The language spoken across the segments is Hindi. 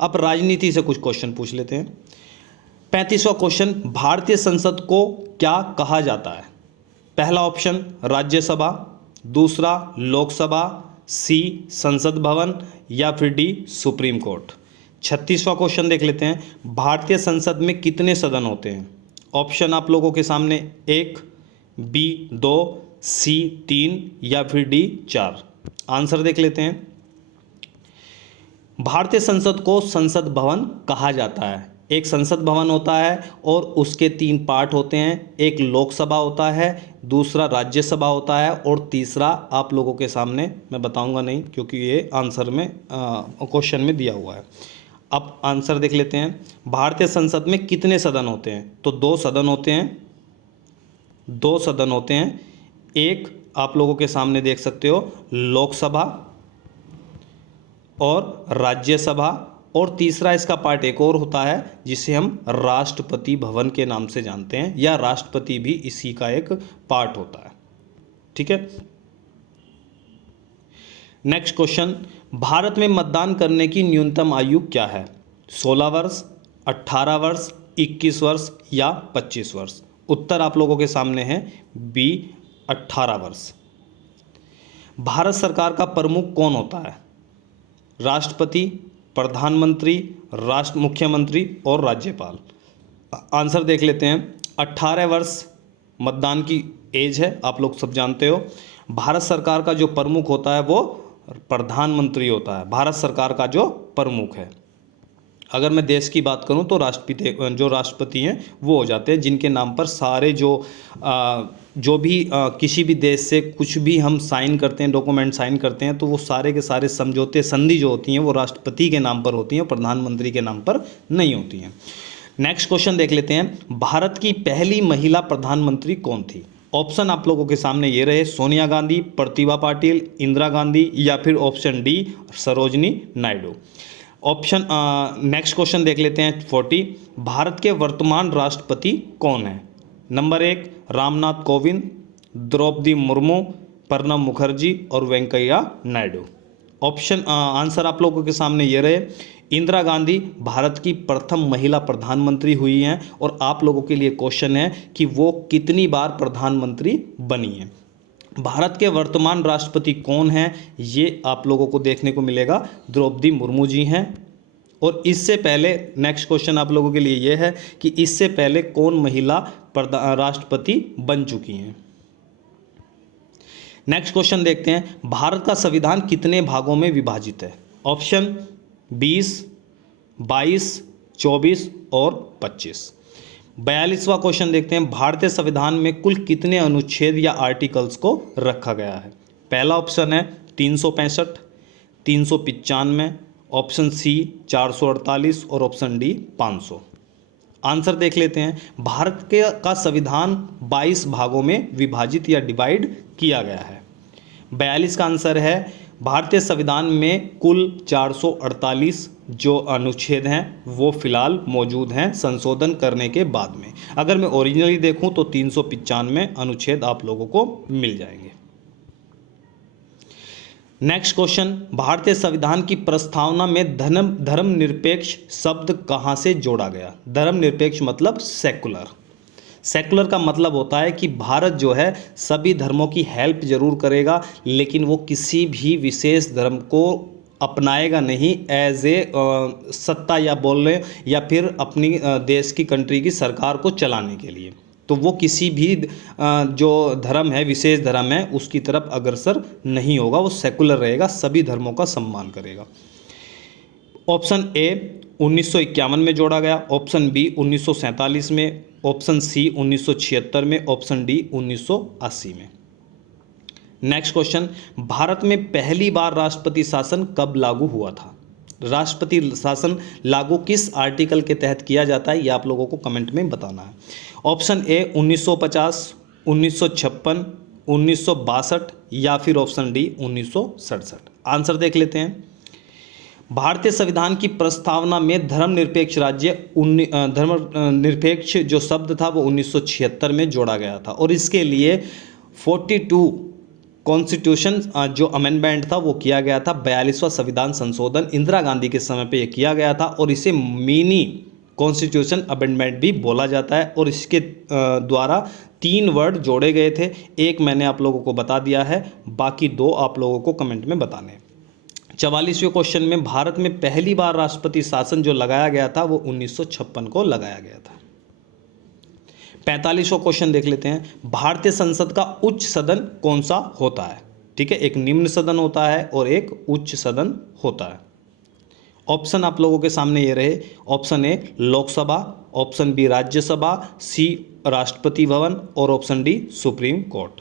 अब राजनीति से कुछ क्वेश्चन पूछ लेते हैं। 35वां क्वेश्चन, भारतीय संसद को क्या कहा जाता है? पहला ऑप्शन राज्यसभा, दूसरा लोकसभा, सी संसद भवन, या फिर डी सुप्रीम कोर्ट। 36वां क्वेश्चन देख लेते हैं, भारतीय संसद में कितने सदन होते हैं? ऑप्शन आप लोगों के सामने 1, बी 2, सी 3, या फिर डी 4। आंसर देख लेते हैं। भारतीय संसद को संसद भवन कहा जाता है। एक संसद भवन होता है और उसके 3 पार्ट होते हैं, एक लोकसभा होता है, दूसरा राज्यसभा होता है, और तीसरा आप लोगों के सामने मैं बताऊंगा नहीं क्योंकि ये आंसर में क्वेश्चन में दिया हुआ है। अब आंसर देख लेते हैं, भारतीय संसद में कितने सदन होते हैं? तो 2 सदन होते हैं, 2 सदन होते हैं। एक आप लोगों के सामने देख सकते हो लोकसभा और राज्यसभा, और तीसरा इसका पार्ट एक और होता है जिसे हम राष्ट्रपति भवन के नाम से जानते हैं, या राष्ट्रपति भी इसी का एक पार्ट होता है। ठीक है। नेक्स्ट क्वेश्चन, भारत में मतदान करने की न्यूनतम आयु क्या है? 16 वर्ष, 18 वर्ष, 21 वर्ष, या 25 वर्ष। उत्तर आप लोगों के सामने है बी 18 वर्ष। भारत सरकार का प्रमुख कौन होता है? राष्ट्रपति, प्रधानमंत्री, राष्ट्र मुख्यमंत्री और राज्यपाल। आंसर देख लेते हैं। 18 वर्ष मतदान की एज है, आप लोग सब जानते हो। भारत सरकार का जो प्रमुख होता है वो प्रधानमंत्री होता है, भारत सरकार का जो प्रमुख है। अगर मैं देश की बात करूं तो राष्ट्रपति हैं वो हो जाते हैं, जिनके नाम पर सारे जो भी किसी भी देश से कुछ भी हम साइन करते हैं, डॉक्यूमेंट साइन करते हैं, तो वो सारे के सारे समझौते संधि जो होती हैं वो राष्ट्रपति के नाम पर होती हैं, प्रधानमंत्री के नाम पर नहीं होती हैं। नेक्स्ट क्वेश्चन देख लेते हैं, भारत की पहली महिला प्रधानमंत्री कौन थी? ऑप्शन आप लोगों के सामने ये रहे, सोनिया गांधी, प्रतिभा पाटिल, इंदिरा गांधी, या फिर option D Sarojini Naidu. Option next question देख लेते हैं 40, भारत के वर्तमान राष्ट्रपति कौन है? नंबर 1 रामनाथ कोविंद, द्रौपदी मुर्मू, प्रणब मुखर्जी और वेंकैया नायडू। ऑप्शन आंसर आप लोगों के सामने ये रहे, इंदिरा गांधी भारत की प्रथम महिला प्रधानमंत्री हुई हैं, और आप लोगों के लिए क्वेश्चन है कि वो कितनी बार प्रधानमंत्री बनी है। भारत के वर्तमान राष्ट्रपति कौन हैं, ये आप लोगों को देखने को मिलेगा, द्रौपदी मुर्मू जी हैं। और इससे पहले नेक्स्ट क्वेश्चन आप लोगों के लिए ये है कि इससे पहले कौन महिला राष्ट्रपति बन चुकी हैं। नेक्स्ट क्वेश्चन देखते हैं, भारत का संविधान कितने भागों में विभाजित है? ऑप्शन 20, 22, 24 और 25। 42वां क्वेश्चन देखते हैं, भारतीय संविधान में कुल कितने अनुच्छेद या आर्टिकल्स को रखा गया है? पहला ऑप्शन है 365, 395, ऑप्शन सी 448 और ऑप्शन डी 500। आंसर देख लेते हैं, भारत का संविधान 22 भागों में विभाजित या डिवाइड किया गया है। 42 का आंसर है, भारतीय संविधान में कुल 448 जो अनुच्छेद हैं वो फिलहाल मौजूद हैं संशोधन करने के बाद में। अगर मैं ओरिजिनली देखूं तो 395 अनुच्छेद आप लोगों को मिल जाएंगे। नेक्स्ट क्वेश्चन, भारतीय संविधान की प्रस्तावना में धर्मनिरपेक्ष शब्द कहां से जोड़ा गया? धर्मनिरपेक्ष मतलब सेकुलर। सेकुलर का मतलब होता है कि भारत जो है सभी धर्मों की हेल्प जरूर करेगा, लेकिन वो किसी भी विशेष धर्म को अपनाएगा नहीं एज ए सत्ता या बोलने या फिर अपनी देश की कंट्री की सरकार को चलाने के लिए। तो वो किसी भी जो धर्म है, विशेष धर्म है, उसकी तरफ अग्रसर नहीं होगा, वो सेकुलर रहेगा, सभी धर्मों का सम्मान करेगा। ऑप्शन ए 1951 में जोड़ा गया, ऑप्शन बी 1947 में, ऑप्शन सी 1976 में, ऑप्शन डी 1980 में। नेक्स्ट क्वेश्चन, भारत में पहली बार राष्ट्रपति शासन कब लागू हुआ था? राष्ट्रपति शासन लागू किस आर्टिकल के तहत किया जाता है, ये आप लोगों को कमेंट में बताना है। ऑप्शन ए 1950, 1956, 1962 या फिर ऑप्शन डी 1967। आंसर देख लेते हैं। भारतीय संविधान की प्रस्तावना में धर्मनिरपेक्ष धर्मनिरपेक्ष जो शब्द था वो 1976 में जोड़ा गया था, और इसके लिए 42 कॉन्स्टिट्यूशन जो अमेंडमेंट था वो किया गया था, 42वां संविधान संशोधन इंदिरा गांधी के समय पे ये किया गया था और इसे मिनी कॉन्स्टिट्यूशन अमेंडमेंट भी बोला जाता है। और इसके द्वारा 3 वर्ड जोड़े गए थे, एक मैंने आप लोगों को बता दिया है, बाकी 2 आप लोगों को कमेंट में बताने हैं। 44वें क्वेश्चन में भारत में पहली बार राष्ट्रपति शासन जो लगाया गया था वो 1956 को लगाया गया था। 45वां क्वेश्चन देख लेते हैं, भारतीय संसद का उच्च सदन कौन सा होता है? ठीक है, एक निम्न सदन होता है और एक उच्च सदन होता है। ऑप्शन आप लोगों के सामने ये रहे, option A Lok Sabha, option B Rajya Sabha, C Rashtrapati Bhavan और ऑप्शन डी सुप्रीम कोर्ट।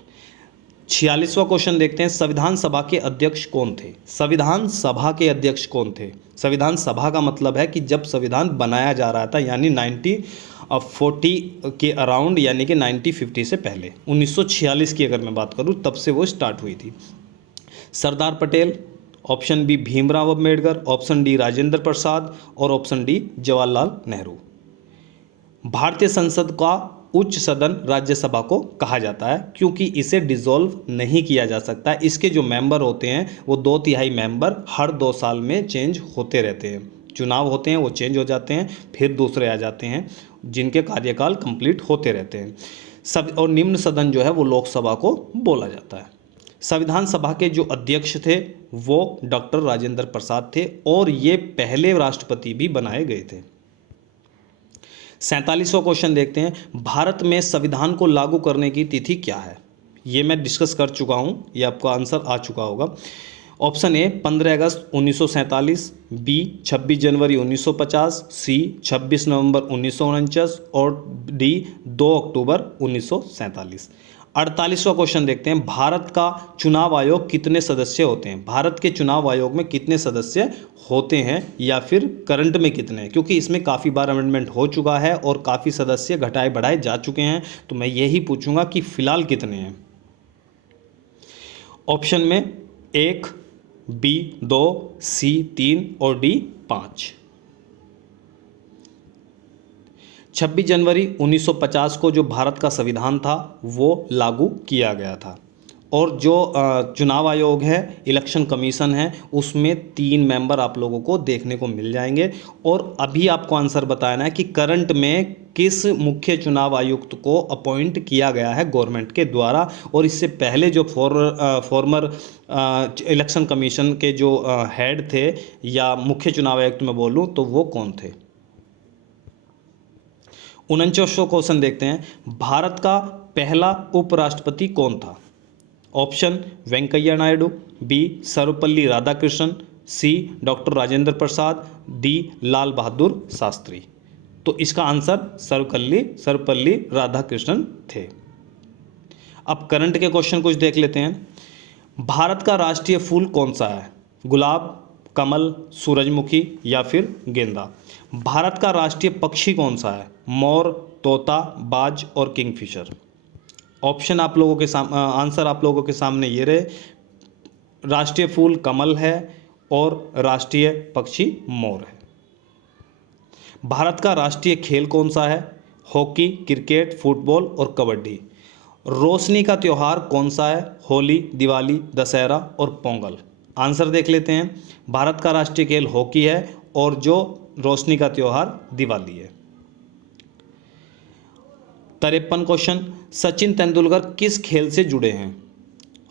46वां क्वेश्चन देखते हैं, संविधान सभा के अध्यक्ष कौन थे? संविधान सभा के अध्यक्ष कौन थे? संविधान सभा का मतलब है कि जब संविधान बनाया जा रहा था, यानी 1940 के अराउंड, यानी कि 1950 से पहले, 1946 की अगर मैं बात करूं तब से वो स्टार्ट हुई थी। Sardar Patel, option B Bhimrao Ambedkar, option D Rajendra Prasad और ऑप्शन डी जवाहरलाल नेहरू। भारतीय संसद का उच्च सदन राज्यसभा को कहा जाता है क्योंकि इसे डिसॉल्व नहीं किया जा सकता। इसके जो मेंबर होते हैं वो 2/3 मेंबर हर 2 साल में चेंज होते रहते हैं। चुनाव होते हैं वो चेंज हो जाते हैं, फिर दूसरे आ जाते हैं जिनके कार्यकाल कंप्लीट होते रहते हैं। सब और निम्न सदन जो है वो लोकसभा को बोला जाता है। संविधान सभा के जो अध्यक्ष थे वो डॉक्टर राजेंद्र प्रसाद थे और ये पहले राष्ट्रपति भी बनाए गए थे। 47वां क्वेश्चन देखते हैं, भारत में संविधान को लागू करने की तिथि क्या है? ये मैं डिस्कस कर चुका हूँ, ये आपका आंसर आ चुका होगा। ऑप्शन ए 15 अगस्त 1947, बी 26 जनवरी 1950, सी 26 नवंबर 1949 और डी 2 अक्टूबर 1947। 48वां क्वेश्चन देखते हैं, भारत का चुनाव आयोग कितने सदस्य होते हैं? भारत के चुनाव आयोग में कितने सदस्य होते हैं या फिर करंट में कितने हैं? क्योंकि इसमें काफ़ी बार अमेंडमेंट हो चुका है और काफ़ी सदस्य घटाए बढ़ाए जा चुके हैं, तो मैं यही पूछूंगा कि फिलहाल कितने हैं। ऑप्शन में 1, बी 2, सी 3 और डी 5। 26 जनवरी 1950 को जो भारत का संविधान था वो लागू किया गया था और जो चुनाव आयोग है, इलेक्शन कमीशन है, उसमें 3 मेंबर आप लोगों को देखने को मिल जाएंगे। और अभी आपको आंसर बताना है कि करंट में किस मुख्य चुनाव आयुक्त को अपॉइंट किया गया है गवर्नमेंट के द्वारा, और इससे पहले जो फॉर्मर इलेक्शन कमीशन के जो हेड थे या मुख्य चुनाव आयुक्त मैं बोलूँ तो वो कौन थे। 49वां क्वेश्चन देखते हैं, भारत का पहला उपराष्ट्रपति कौन था? ऑप्शन वेंकैया नायडू, बी सर्वपल्ली राधाकृष्णन, सी डॉक्टर राजेंद्र प्रसाद, डी लाल बहादुर शास्त्री। तो इसका आंसर सर्वपल्ली राधाकृष्णन थे। अब करंट के क्वेश्चन कुछ देख लेते हैं। भारत का राष्ट्रीय फूल कौन सा है? गुलाब, कमल, सूरजमुखी या फिर गेंदा। भारत का राष्ट्रीय पक्षी कौन सा है? मोर, तोता, बाज और किंगफिशर। ऑप्शन आप लोगों के आंसर आप लोगों के सामने ये रहे, राष्ट्रीय फूल कमल है और राष्ट्रीय पक्षी मोर है। भारत का राष्ट्रीय खेल कौन सा है? हॉकी, क्रिकेट, फुटबॉल और कबड्डी। रोशनी का त्यौहार कौन सा है? होली, दिवाली, दशहरा और पोंगल। आंसर देख लेते हैं। भारत का राष्ट्रीय खेल हॉकी है और जो रोशनी का त्यौहार दिवाली है। 53 क्वेश्चन, सचिन तेंदुलकर किस खेल से जुड़े हैं?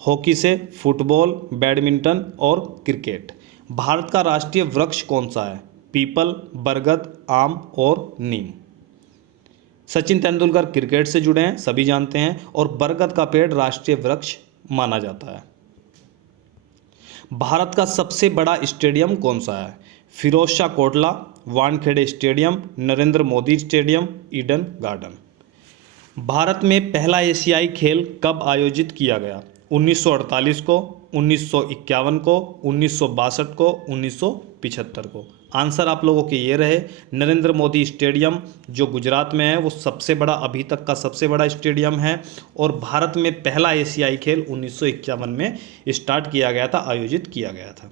हॉकी से, फुटबॉल, बैडमिंटन और क्रिकेट। भारत का राष्ट्रीय वृक्ष कौन सा है? पीपल, बरगद, आम और नीम। सचिन तेंदुलकर क्रिकेट से जुड़े हैं, सभी जानते हैं, और बरगद का पेड़ राष्ट्रीय वृक्ष माना जाता है। भारत का सबसे बड़ा स्टेडियम कौन सा है? Firoz Shah Kotla, Wankhede stadium, Narendra Modi stadium, Eden garden. Bharat में पहला एशियाई खेल कब आयोजित किया गया? 1948 को, 1951 को, 1962 को, 1975 को। आंसर आप लोगों के ये रहे, नरेंद्र मोदी स्टेडियम जो गुजरात में है वो सबसे बड़ा, अभी तक का सबसे बड़ा स्टेडियम है, और भारत में पहला एशियाई खेल 1951 में स्टार्ट किया गया था, आयोजित किया गया था।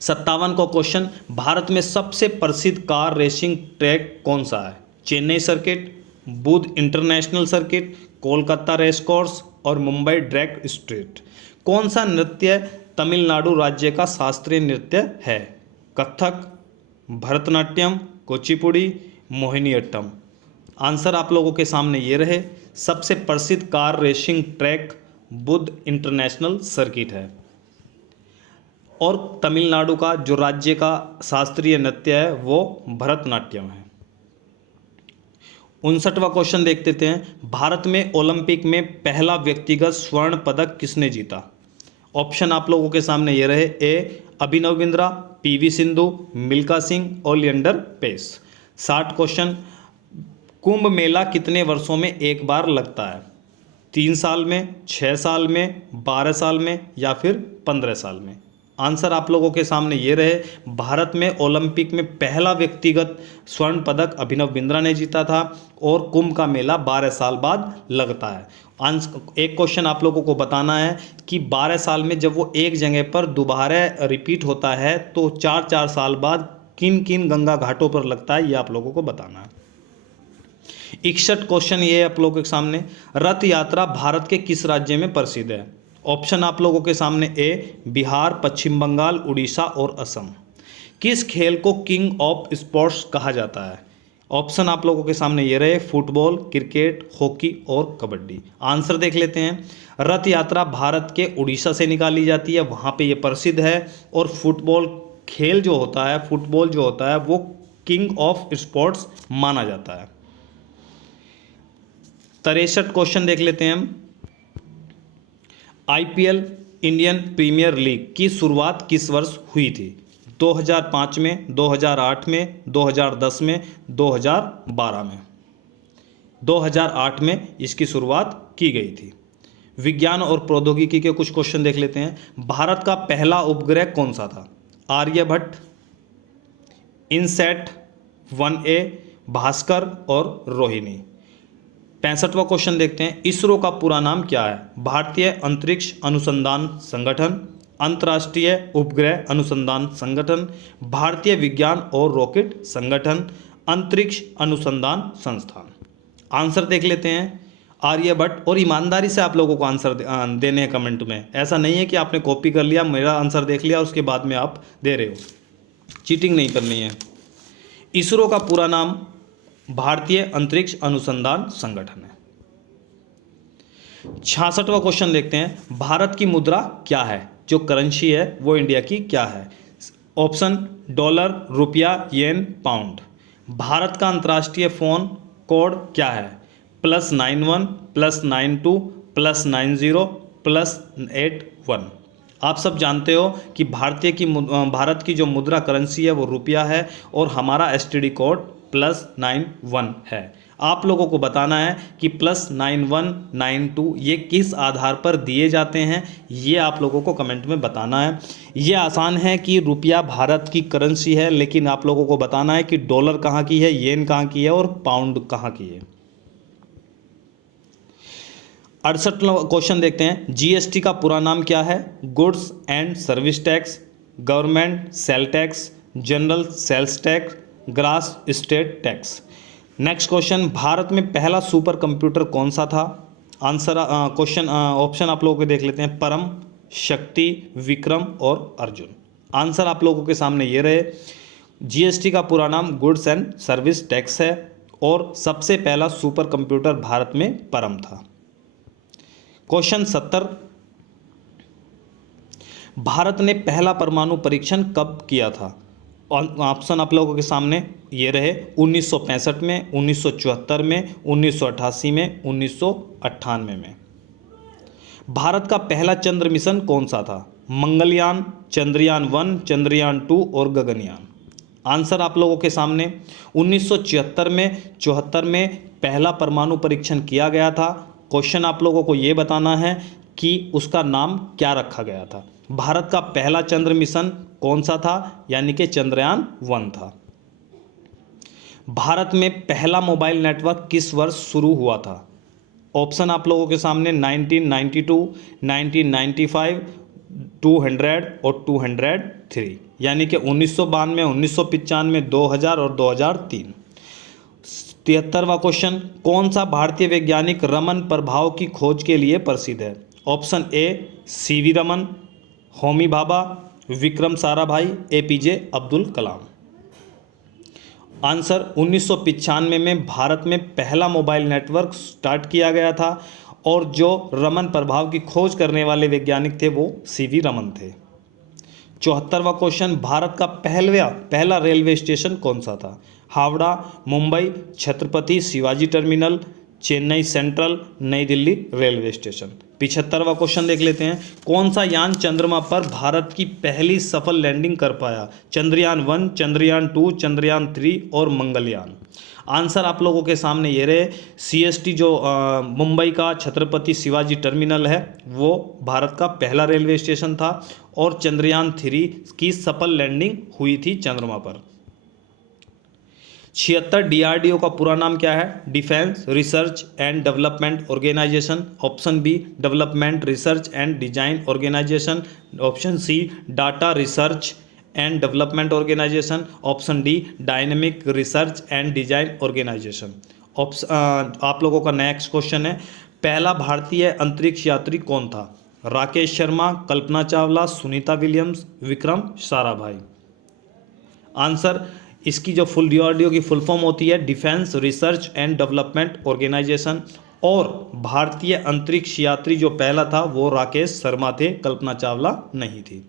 57 को क्वेश्चन, भारत में सबसे प्रसिद्ध कार रेसिंग ट्रैक कौन सा है? Chennai circuit, Buddh international circuit, Kolkata race course, और मुंबई ड्रैग स्ट्रीट। कौन सा नृत्य तमिलनाडु राज्य का शास्त्रीय नृत्य है? कथक, भरतनाट्यम, कुचिपुड़ी, मोहिनीअट्टम। आंसर आप लोगों के सामने ये रहे। सबसे प्रसिद्ध car racing track Buddha international circuit है। और तमिलनाडु का जो राज्य का शास्त्रीय नृत्य है वो भरतनाट्यम है। 59वां क्वेश्चन देख लेते हैं। भारत में ओलंपिक में पहला व्यक्तिगत स्वर्ण पदक किसने जीता? ऑप्शन आप लोगों के सामने ये रहे। ए अभिनव बिंद्रा, पीवी सिंधु, मिल्खा सिंह और लिएंडर पेस। 60 क्वेश्चन। कुंभ मेला कितने वर्षों में एक बार लगता है? 3 साल में, 6 साल में, 12 साल में या फिर 15 साल में? आंसर आप लोगों के सामने ये रहे। भारत में ओलंपिक में पहला व्यक्तिगत स्वर्ण पदक अभिनव बिंद्रा ने जीता था और कुंभ का मेला 12 साल बाद लगता है। एक क्वेश्चन आप लोगों को बताना है कि 12 साल में जब वो एक जगह पर दोबारा रिपीट होता है तो 4-4 साल बाद किन किन गंगा घाटों पर लगता है, ये आप लोगों को बताना है। 61 क्वेश्चन ये है आप लोगों के सामने। रथ यात्रा भारत के किस राज्य में प्रसिद्ध है? ऑप्शन आप लोगों के सामने। ए बिहार, पश्चिम बंगाल, उड़ीसा और असम। किस खेल को किंग ऑफ स्पोर्ट्स कहा जाता है? ऑप्शन आप लोगों के सामने ये रहे। फुटबॉल, क्रिकेट, हॉकी और कबड्डी। आंसर देख लेते हैं। रथ यात्रा भारत के उड़ीसा से निकाली जाती है, वहाँ पे ये प्रसिद्ध है। और फुटबॉल खेल जो होता है, फुटबॉल जो होता है वो किंग ऑफ स्पोर्ट्स माना जाता है। 63 क्वेश्चन देख लेते हैं हम। आईपीएल इंडियन प्रीमियर लीग की शुरुआत किस वर्ष हुई थी? 2005 में, 2008 में, 2010 में, 2012 में? 2008 में इसकी शुरुआत की गई थी। विज्ञान और प्रौद्योगिकी के कुछ क्वेश्चन देख लेते हैं। भारत का पहला उपग्रह कौन सा था? आर्यभट्ट, इनसैट 1A, भास्कर और रोहिणी। 65वां क्वेश्चन देखते हैं। इसरो का पूरा नाम क्या है? भारतीय अंतरिक्ष अनुसंधान संगठन, अंतर्राष्ट्रीय उपग्रह अनुसंधान संगठन, भारतीय विज्ञान और रॉकेट संगठन, अंतरिक्ष अनुसंधान संस्थान। आंसर देख लेते हैं। आर्यभट्ट। और ईमानदारी से आप लोगों को आंसर देने हैं कमेंट में। ऐसा नहीं है कि आपने कॉपी कर लिया, मेरा आंसर देख लिया और उसके बाद में आप दे रहे हो। चीटिंग नहीं करनी है। इसरो का पूरा नाम भारतीय अंतरिक्ष अनुसंधान संगठन है। 66वां क्वेश्चन देखते हैं। भारत की मुद्रा क्या है? जो करेंसी है वो इंडिया की क्या है? ऑप्शन डॉलर, रुपया, येन, पाउंड। भारत का अंतर्राष्ट्रीय फोन कोड क्या है? +91 +92 +90 +81। आप सब जानते हो कि भारत की जो मुद्रा करेंसी है वो रुपया है और हमारा एसटीडी कोड +91 है। आप लोगों को बताना है कि +91 92 ये किस आधार पर दिए जाते हैं, ये आप लोगों को कमेंट में बताना है। ये आसान है कि रुपया भारत की करेंसी है, लेकिन आप लोगों को बताना है कि डॉलर कहाँ की है, येन कहाँ की है और पाउंड कहाँ की है। 68वां क्वेश्चन देखते हैं। जीएसटी का पूरा नाम क्या है? Goods and service tax, government sale tax, general sales tax, gross state tax. Next question. Bharat में पहला सुपर कंप्यूटर कौन सा था? आंसर क्वेश्चन ऑप्शन आप लोगों को देख लेते हैं। परम, शक्ति, विक्रम और अर्जुन। आंसर आप लोगों के सामने ये रहे। जीएसटी का पूरा नाम गुड्स एंड सर्विस टैक्स है और सबसे पहला सुपर कंप्यूटर भारत में परम था। क्वेश्चन 70। भारत ने पहला परमाणु परीक्षण कब किया था? ऑप्शन आप लोगों के सामने ये रहे। 1965 में, 1974 में, 1988 में, 1998 में। भारत का पहला चंद्र मिशन कौन सा था? मंगलयान, चंद्रयान 1, चंद्रयान 2 और गगनयान। आंसर आप लोगों के सामने। 1974 में, 74 में पहला परमाणु परीक्षण किया गया था। क्वेश्चन आप लोगों को ये बताना है कि उसका नाम क्या रखा गया था। भारत का पहला चंद्र मिशन कौन सा था? यानी कि चंद्रयान 1 था। भारत में पहला मोबाइल नेटवर्क किस वर्ष शुरू हुआ था? ऑप्शन आप लोगों के सामने। 1992, 1995, 200 और 203। यानी कि 1992, 1995, 2000 और 2003। 73वां क्वेश्चन, कौन सा भारतीय वैज्ञानिक रमन प्रभाव की खोज के लिए प्रसिद्ध है? Option A CV Raman, Homi Bhabha, Vikram Sarabhai, APJ Abdul Kalam. Answer 1995 में भारत में पहला मोबाइल नेटवर्क स्टार्ट किया गया था और जो रमन प्रभाव की खोज करने वाले वैज्ञानिक थे वो सीवी रमन थे। 74वां क्वेश्चन, भारत का पहला रेलवे स्टेशन कौन सा था? हावड़ा, मुंबई, छत्रपति शिवाजी टर्मिनल, चेन्नई सेंट्रल, नई दिल्ली रेलवे स्टेशन। 75वां क्वेश्चन देख लेते हैं, कौन सा यान चंद्रमा पर भारत की पहली सफल लैंडिंग कर पाया? चंद्रयान 1, चंद्रयान 2, चंद्रयान 3 और मंगलयान। आंसर आप लोगों के सामने ये रहे, CST जो मुंबई का छत्रपति शिवाजी टर्मिनल है वो भारत का पहला रेलवे स्टेशन था और चंद्रयान 3 की सफल लैंडिंग हुई थी चंद्रमा पर। 76 DRDO का पूरा नाम क्या है? Defence research and development organisation. Option B development research and design organisation. Option C data research and development organisation. Option D dynamic research and design organisation. आप लोगों का नेक्स्ट क्वेश्चन है, पहला भारतीय अंतरिक्ष यात्री कौन था? राकेश शर्मा, कल्पना चावला, सुनीता विलियम्स, विक्रम साराभाई। आंसर, इसकी जो फुल DRDO की फुल फॉर्म होती है defence research and development organisation, और भारतीय अंतरिक्ष यात्री जो पहला था वो राकेश शर्मा थे, कल्पना चावला नहीं थी।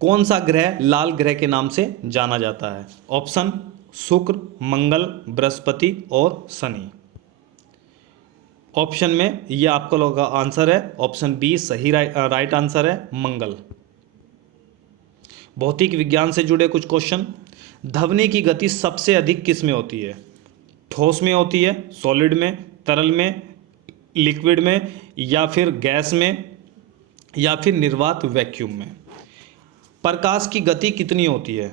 कौन सा ग्रह लाल ग्रह के नाम से जाना जाता है? ऑप्शन शुक्र, मंगल, बृहस्पति और शनि। ऑप्शन में यह आपका लोगों का आंसर है, ऑप्शन बी सही राइट आंसर है, मंगल। भौतिक विज्ञान से जुड़े कुछ क्वेश्चन, ध्वनि की गति सबसे अधिक किस में होती है? ठोस में होती है, सॉलिड में, तरल में, लिक्विड में, या फिर गैस में, या फिर निर्वात वैक्यूम में? प्रकाश की गति कितनी होती है?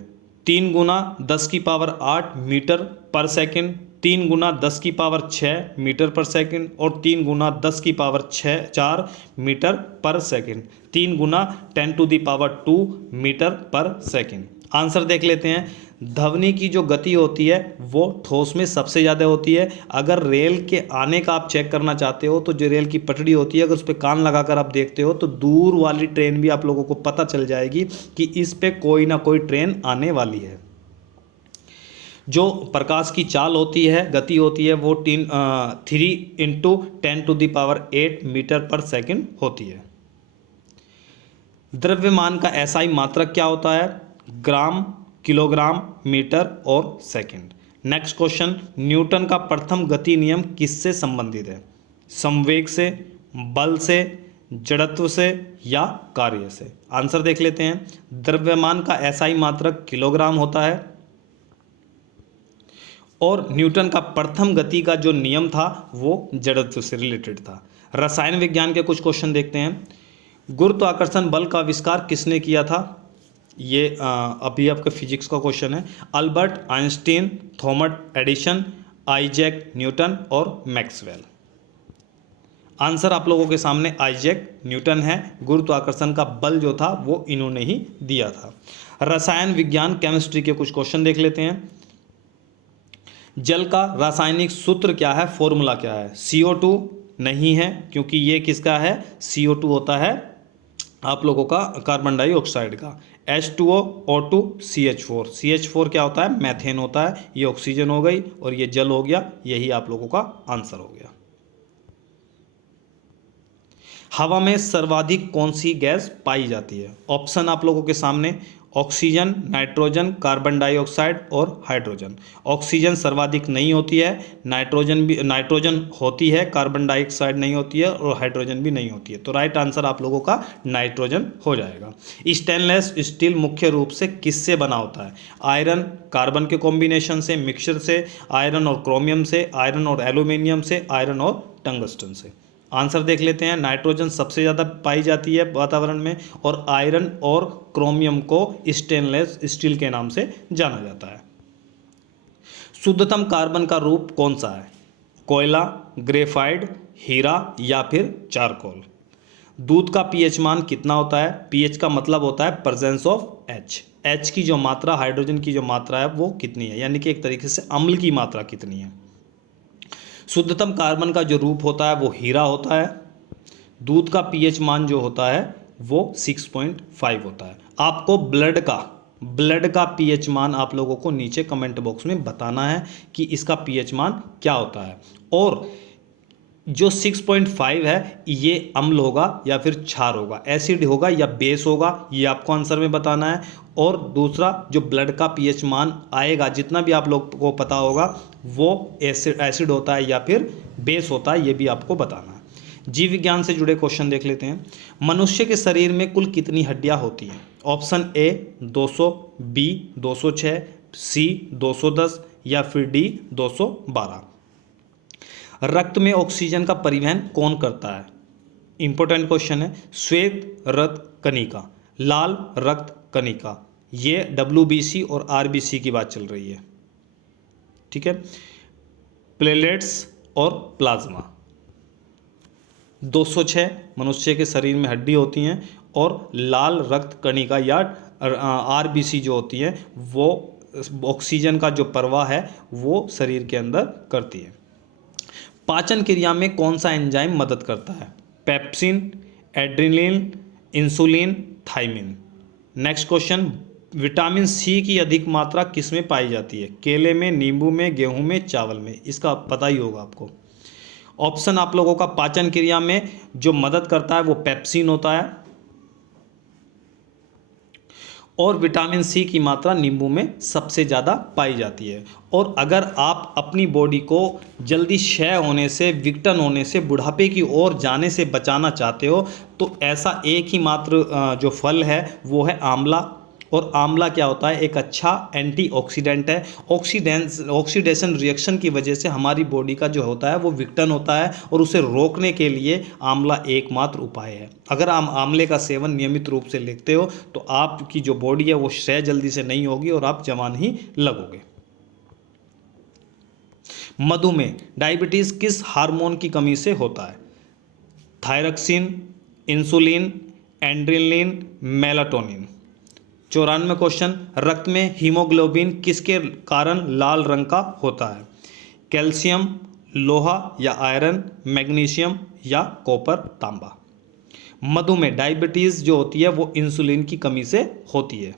3 गुना 10⁸ मीटर पर सेकंड, 3 गुना 10⁶ मीटर पर सेकंड और 3 गुना 10⁴ मीटर पर सेकंड, 3 गुना 10⁻² मीटर पर सेकंड। आंसर देख लेते हैं, ध्वनि की जो गति होती है वो ठोस में सबसे ज़्यादा होती है। अगर रेल के आने का आप चेक करना चाहते हो तो जो रेल की पटड़ी होती है अगर उस पर कान लगाकर आप देखते हो तो दूर वाली ट्रेन भी आप लोगों को पता चल जाएगी कि इस पे कोई ना कोई ट्रेन आने वाली है। जो प्रकाश की चाल होती है, गति होती है, वो 3 × 10⁸ मीटर पर सेकंड होती है। द्रव्यमान का SI मात्रक क्या होता है? ग्राम, किलोग्राम, मीटर और सेकंड। नेक्स्ट क्वेश्चन, न्यूटन का प्रथम गति नियम किससे संबंधित है? संवेग से, बल से, जड़त्व से या कार्य से? आंसर देख लेते हैं, द्रव्यमान का SI मात्रक किलोग्राम होता है और न्यूटन का प्रथम गति का जो नियम था वो जड़त्व से रिलेटेड था। रसायन विज्ञान के कुछ क्वेश्चन देखते हैं, गुरुत्वाकर्षण बल का आविष्कार किसने किया था? ये अभी आपका फिजिक्स का क्वेश्चन है। Albert Einstein, Thomas Edison, Isaac Newton और मैक्सवेल। आंसर आप लोगों के सामने आइजैक न्यूटन है। गुरुत्वाकर्षण का बल जो था वो इन्होंने ही दिया था। रसायन विज्ञान केमिस्ट्री के कुछ क्वेश्चन देख लेते हैं, जल का रासायनिक सूत्र क्या है, फॉर्मूला क्या है? CO2 नहीं है क्योंकि ये किसका है? CO2 होता है आप लोगों का कार्बन डाइऑक्साइड का। H2O, O2, CH4। CH4 क्या होता है? मैथेन होता है। ये ऑक्सीजन हो गई और ये जल हो गया, यही आप लोगों का आंसर हो गया। हवा में सर्वाधिक कौन सी गैस पाई जाती है? ऑप्शन आप लोगों के सामने, ऑक्सीजन, नाइट्रोजन, कार्बन डाइऑक्साइड और हाइड्रोजन। ऑक्सीजन सर्वाधिक नहीं होती है, नाइट्रोजन होती है, कार्बन डाइऑक्साइड नहीं होती है और हाइड्रोजन भी नहीं होती है। तो राइट आंसर आप लोगों का नाइट्रोजन हो जाएगा। स्टेनलेस स्टील मुख्य रूप से किससे बना होता है? आयरन, कार्बन के कॉम्बिनेशन से, मिक्सचर से, आयरन और क्रोमियम से, आयरन और एल्यूमिनियम से, आयरन और टंगस्टन से। आंसर देख लेते हैं, नाइट्रोजन सबसे ज़्यादा पाई जाती है वातावरण में और आयरन और क्रोमियम को स्टेनलेस स्टील के नाम से जाना जाता है। शुद्धतम कार्बन का रूप कौन सा है? कोयला, ग्रेफाइट, हीरा या फिर चारकोल? दूध का pH मान कितना होता है? pH का मतलब होता है प्रेजेंस ऑफ H। H की जो मात्रा, हाइड्रोजन की जो मात्रा है वो कितनी है, यानी कि एक तरीके से अम्ल की मात्रा कितनी है। शुद्धतम कार्बन का जो रूप होता है वो हीरा होता है। दूध का पीएच मान जो होता है वो 6.5 होता है। आपको ब्लड का पीएच मान आप लोगों को नीचे कमेंट बॉक्स में बताना है कि इसका पीएच मान क्या होता है। और जो 6.5 है ये अम्ल होगा या फिर क्षार होगा, एसिड होगा या बेस होगा, ये आपको आंसर में बताना है। और दूसरा जो ब्लड का पीएच मान आएगा, जितना भी आप लोग को पता होगा, वो एसिड होता है या फिर बेस होता है, ये भी आपको बताना है। जीव विज्ञान से जुड़े क्वेश्चन देख लेते हैं। मनुष्य के शरीर में कुल कितनी हड्डियां होती हैं? ऑप्शन ए 200, बी 206, सी 210 या फिर डी 212। रक्त में ऑक्सीजन का परिवहन कौन करता है? इंपॉर्टेंट क्वेश्चन है। श्वेत रक्त कणिका, लाल रक्त कणिका, ये WBC और RBC की बात चल रही है, ठीक है। प्लेटलेट्स और प्लाज्मा। 206 मनुष्य के शरीर में हड्डी होती हैं और लाल रक्त कणिका या RBC जो होती है वो ऑक्सीजन का जो प्रवाह है वो शरीर के अंदर करती है। पाचन क्रिया में कौन सा एंजाइम मदद करता है? Pepsin, adrenaline, insulin, thiamine. Next question, vitamin C की अधिक मात्रा किस में पाई जाती है? केले में, नींबू में, गेहूं में, चावल में। इसका पता ही होगा आपको। ऑप्शन आप लोगों का, पाचन क्रिया में जो मदद करता है वो पेप्सिन होता है और विटामिन सी की मात्रा नींबू में सबसे ज़्यादा पाई जाती है। और अगर आप अपनी बॉडी को जल्दी क्षय होने से, विघटन होने से, बुढ़ापे की ओर जाने से बचाना चाहते हो तो ऐसा एक ही मात्र जो फल है वो है आंवला। और आंवला क्या होता है? एक अच्छा एंटीऑक्सीडेंट है। ऑक्सीडेशन रिएक्शन की वजह से हमारी बॉडी का जो होता है वो विघटन होता है और उसे रोकने के लिए आंवला एकमात्र उपाय है। अगर आप आंवले का सेवन नियमित रूप से लेते हो तो आपकी जो बॉडी है वो क्षय जल्दी से नहीं होगी और आप जवान ही लगोगे। मधुमेह, डायबिटीज किस हार्मोन की कमी से होता है? Thyroxine, insulin, adrenaline, melatonin. 94 question, रक्त में हीमोग्लोबिन किसके कारण लाल रंग का होता है? कैल्शियम, लोहा या आयरन, मैग्नीशियम या कॉपर, तांबा। मधुमेह, डायबिटीज़ जो होती है वो इंसुलिन की कमी से होती है।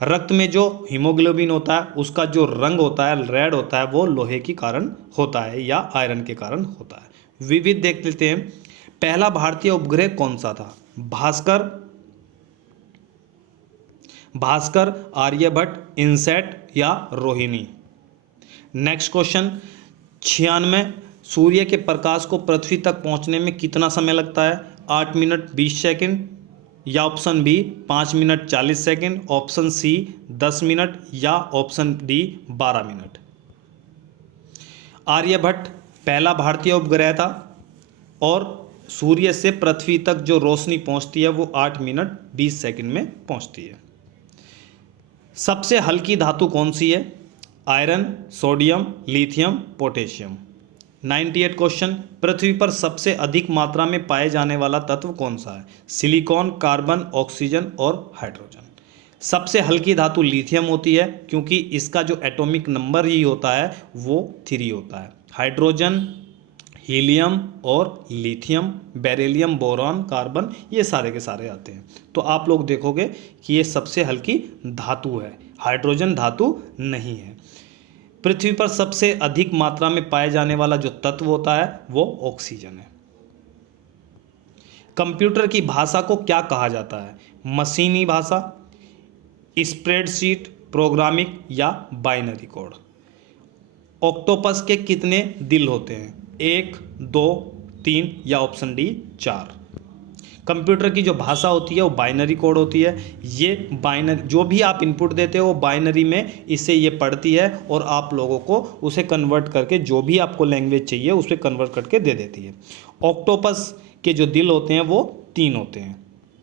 रक्त में जो हीमोग्लोबिन होता है उसका जो रंग होता है, रेड होता है, वो लोहे के कारण होता है या आयरन के कारण होता है। विविध देख लेते हैं। पहला भारतीय उपग्रह कौन सा था? भास्कर, आर्यभट्ट, इनसैट या रोहिणी। नेक्स्ट क्वेश्चन, 96 सूर्य के प्रकाश को पृथ्वी तक पहुंचने में कितना समय लगता है? 8 मिनट 20 सेकंड या option B 5 minute 40 second, option C 10 minute या ऑप्शन डी 12 मिनट। आर्यभट्ट पहला भारतीय उपग्रह था और सूर्य से पृथ्वी तक जो रोशनी पहुंचती है वो 8 मिनट 20 सेकंड में पहुंचती है। सबसे हल्की धातु कौन सी है? Iron, sodium, lithium, potassium. 98 question, पृथ्वी पर सबसे अधिक मात्रा में पाए जाने वाला तत्व कौन सा है? सिलिकॉन, कार्बन, ऑक्सीजन और हाइड्रोजन। सबसे हल्की धातु लिथियम होती है क्योंकि इसका जो एटॉमिक नंबर ही होता है वो 3 होता है। हाइड्रोजन, हीलियम और लिथियम, बेरिलियम, बोरॉन, कार्बन, ये सारे के सारे आते हैं। तो आप लोग देखोगे कि ये सबसे हल्की धातु है, हाइड्रोजन धातु नहीं है। पृथ्वी पर सबसे अधिक मात्रा में पाए जाने वाला जो तत्व होता है वो ऑक्सीजन है। कंप्यूटर की भाषा को क्या कहा जाता है? मशीनी भाषा, स्प्रेडशीट, प्रोग्रामिंग या बाइनरी कोड। ऑक्टोपस के कितने दिल होते हैं? 1, 2, 3 या ऑप्शन डी 4। कंप्यूटर की जो भाषा होती है वो बाइनरी कोड होती है। ये बाइनरी जो भी आप इनपुट देते हो वो बाइनरी में इसे ये पढ़ती है और आप लोगों को उसे कन्वर्ट करके जो भी आपको लैंग्वेज चाहिए उसे कन्वर्ट करके दे देती है। ऑक्टोपस के जो दिल होते हैं वो 3 होते हैं,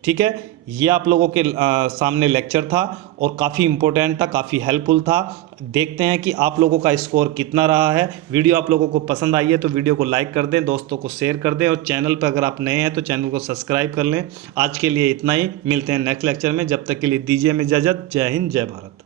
ठीक है, ये आप लोगों के सामने लेक्चर था और काफ़ी इम्पोर्टेंट था, काफ़ी हेल्पफुल था। देखते हैं कि आप लोगों का स्कोर कितना रहा है। वीडियो आप लोगों को पसंद आई है तो वीडियो को लाइक कर दें, दोस्तों को शेयर कर दें और चैनल पर अगर आप नए हैं तो चैनल को सब्सक्राइब कर लें। आज के लिए इतना ही, मिलते हैं नेक्स्ट लेक्चर में। जब तक के लिए दीजिए हमें इजाज़त। जय हिंद, जय भारत।